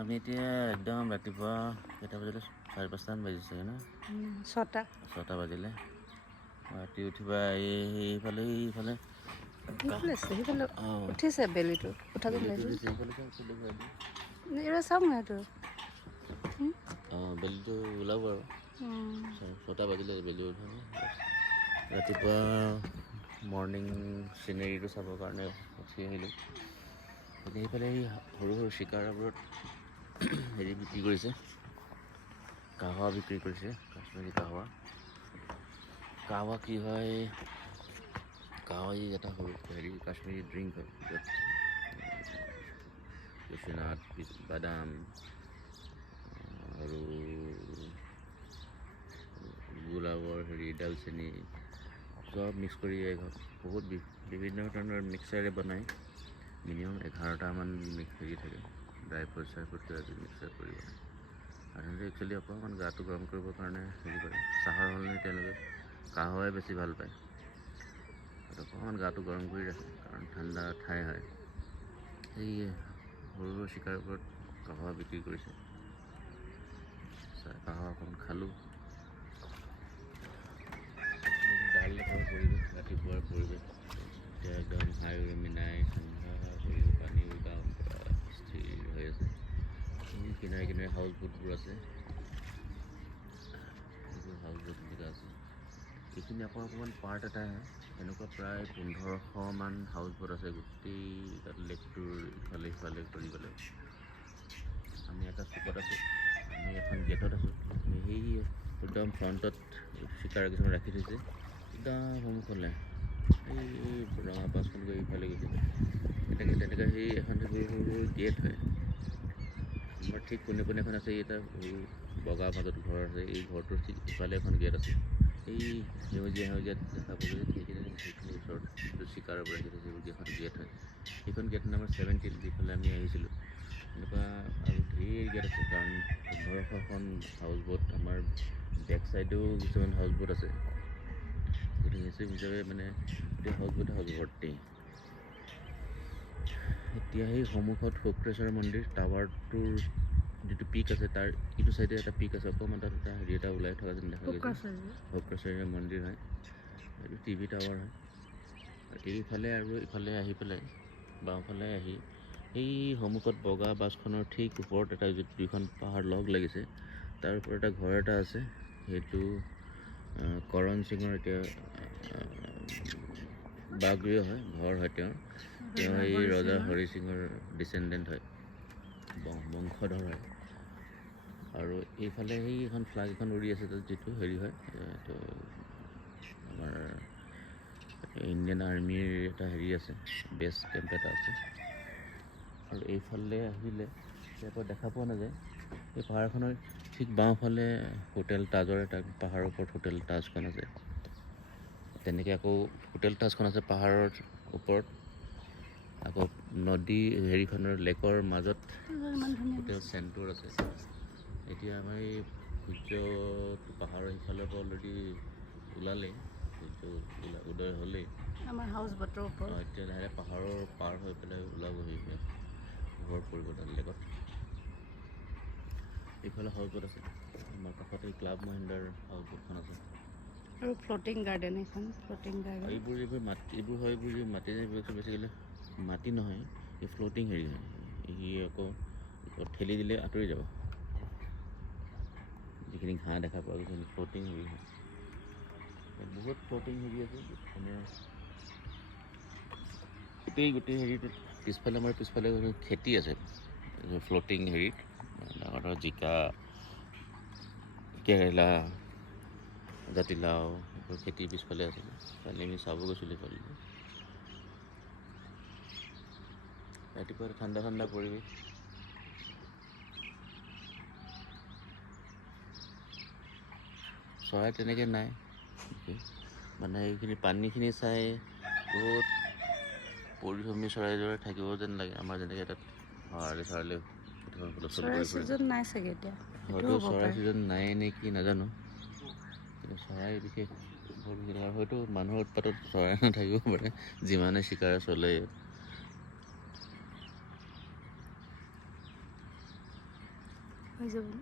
আমি এতিয়া একদম ৰাতিপুৱা কেইটা বাজিলে 4:30মান বাজিছে ন 6টা বাজিলে ৰাতি উঠিবা এইফালে সেইফালে উঠিছে বেলিটো উঠাটো ওলাইছে চাওঁ সেইটো বেলিটো ওলাব আৰু 6টা বাজিলে বেলি উঠাব ৰাতিপুৱা মৰ্ণিং চিনেৰীটো চাবৰ কাৰণে উঠি আহিলোঁ এতিয়া সেইফালে সৰু সৰু চিকাৰবোৰত হেৰি বিক্ৰী কৰিছে কাহৱা বিক্ৰী কৰিছে কাশ্মীৰী কাহৱা কি হয় কাহৱা এটা সৰু হেৰি কাশ্মীৰী ড্ৰিংক হয় য'ত কেচুনাট বাদাম আৰু গোলাপৰ হেৰি ডালচেনি চব মিক্স কৰি বহুত বিভিন্ন ধৰণৰ মিক্সাৰে বনায় মিনিমাম 11টামান হেৰি থাকে ড্ৰাই ফ্ৰুট কিবা কিবি মিক্সাৰ কৰি বনায় আৰু একচুৱেলি অকণমান গাটো গৰম কৰিবৰ কাৰণে হেৰি কৰে চাহৰ সলনি তেওঁলোকে কাহৱাই বেছি ভাল পায় অকণমান গাটো গৰম কৰি ৰাখে কাৰণ ঠাণ্ডা ঠাই হয় এই সৰু সৰু চিকাৰৰ ওপৰত কাহৱা বিক্ৰী কৰিছে কাহৱা অকণমান খালোঁ পৰিৱেশ ৰাতিপুৱাৰ পৰিৱেশ এতিয়া একদম হাই মিনাই ঠাণ্ডা পৰিৱেশ পানীও গাঁও পূৰা স্থিৰ হৈ আছে কিনাৰে কিনাৰে হাউচ বোটবোৰ আছে এইবোৰ হাউচ বোট এনেকুৱা আছে এইখিনি অকণমান পাৰ্ট এটা এনেকুৱা প্ৰায় 1500মান হাউচ বোট আছে গোটেই তাত লেকটোৰ ইফালে সিফালে কৰি পেলাই আমি এটা চুকত আছোঁ আমি এখন গেটত আছোঁ সেই একদম ফ্ৰণ্টত চিকাৰ কিছুমান ৰাখি থৈছে একদম সন্মুখলৈ এই ৰঙা বাছখন গৈ ইফালে গৈছে তেনেকৈ সেই এখন সৰু সৰু গেট হয় আমাৰ ঠিক পোনে পোনে এখন আছে এটা সৰু বগা মাজত ঘৰ আছে এই ঘৰটোৰ ঠিক ইফালে এখন গেট আছে এই সেউজীয়া দেখা পাব যে সেইখিনি ওচৰত যিটো চিকাৰৰ পৰা ৰাখি থৈছে এখন গেট হয় সেইখন গেট নম্বৰ 17 যিফালে আমি আহিছিলোঁ এনেকুৱা আৰু ঢেৰ গেট আছে কাৰণ 1500খন হাউচ বোট আমাৰ বেক চাইডেও কিছুমান হাউচ বোট আছে গতিকে সেই হিচাপে মানে গোটেই হাউচ বোট ভৰ্তি এতিয়া সেই সন্মুখত শুক্ৰেশ্বৰ মন্দিৰ টাৱাৰটোৰ যিটো পিক আছে তাৰ ইটো চাইডে এটা পিক আছে অকণমান তাত এটা হেৰি এটা ওলাই থকা যেন দেখা গৈছে শুক্ৰেশ্বৰী মন্দিৰ হয় এইটো টিভি টাৱাৰ হয় এইফালে আৰু ইফালে আহি পেলাই বাওঁফালে আহি সেই সন্মুখত বগা বাছখনৰ ঠিক ওপৰত এটা দুইখন পাহাৰ লগ লাগিছে তাৰ ওপৰত এটা ঘৰ এটা আছে সেইটো কৰণ সিঙৰ এতিয়া বাগৃহ হয় ঘৰ হয় তেওঁ এই ৰজা হৰি সিঙৰ ডিচেণ্ডেণ্ট হয় বংশধৰ হয় আৰু এইফালে সেই এখন ফ্লাগ এখন উৰি আছে তাত যিটো হেৰি হয় এইটো আমাৰ ইণ্ডিয়ান আৰ্মিৰ এটা হেৰি আছে বেছ কেম্প এটা আছে আৰু এইফালে আহিলে ইয়াৰ দেখা পোৱা নাযায় এই পাহাৰখনৰ ঠিক বাওঁফালে হোটেল তাজৰ এটা পাহাৰৰ ওপৰত হোটেল তাজখন আছে তেনেকৈ আকৌ হোটেল তাজখন আছে পাহাৰৰ ওপৰত আকৌ নদী হেৰিখনৰ লেকৰ মাজত হোটেল চেণ্টৰ আছে এতিয়া আমাৰ এই সূৰ্যটো পাহাৰৰ সিফালৰ পৰা অলৰেডি ওলালে সূৰ্য উদয় হ'লেই আমাৰ হাউচ বটৰ ওপৰত এতিয়া লাহে পাহাৰৰ পাৰ হৈ পেলাই ওলাবহি ঘৰ পৰিব তাত লেকত এইফালে হাউচ বট আছে আমাৰ কাষতে ক্লাব মহিন্দ্ৰাৰ হাউচ বটখন আছে আৰু ফ্লটিং গাৰ্ডেন এইবোৰ হয় এইবোৰ মাটি বেছিকৈ মাটি নহয় এই ফ্লটিং হেৰি হয় সি আকৌ ঠেলি দিলে আঁতৰি যাব যিখিনি ঘাঁহ দেখা পোৱা গৈছে ফ্লটিং হেৰি হয় বহুত ফ্লটিং হেৰি আছে মানে গোটেই হেৰিটোত পিছফালে খেতি আছে ফ্লটিং হেৰিত ডাঙৰ ডাঙৰ জিকা কেৰেলা জাতিলাও এইবোৰ খেতি পিছফালে আছিলে কালি আমি চাব গৈছিলোঁ ইফালে ৰাতিপুৱা ঠাণ্ডা পৰিৱেশ চৰাই তেনেকৈ নাই মানে এইখিনি পানীখিনি চাই বহুত পৰিভ্ৰমী চৰাইৰ দৰে থাকিব যেন লাগে আমাৰ যেনেকৈ তাত চৰাইলৈ নাই চাগে এতিয়া হয়তো চৰাই ছিজন নাই নে কি নাজানো কিন্তু চৰাই বিশেষ হয়তো মানুহৰ উৎপাতত চৰাই নাথাকিব পাৰে যিমানে চিকাৰ চলে হৈ যাব ন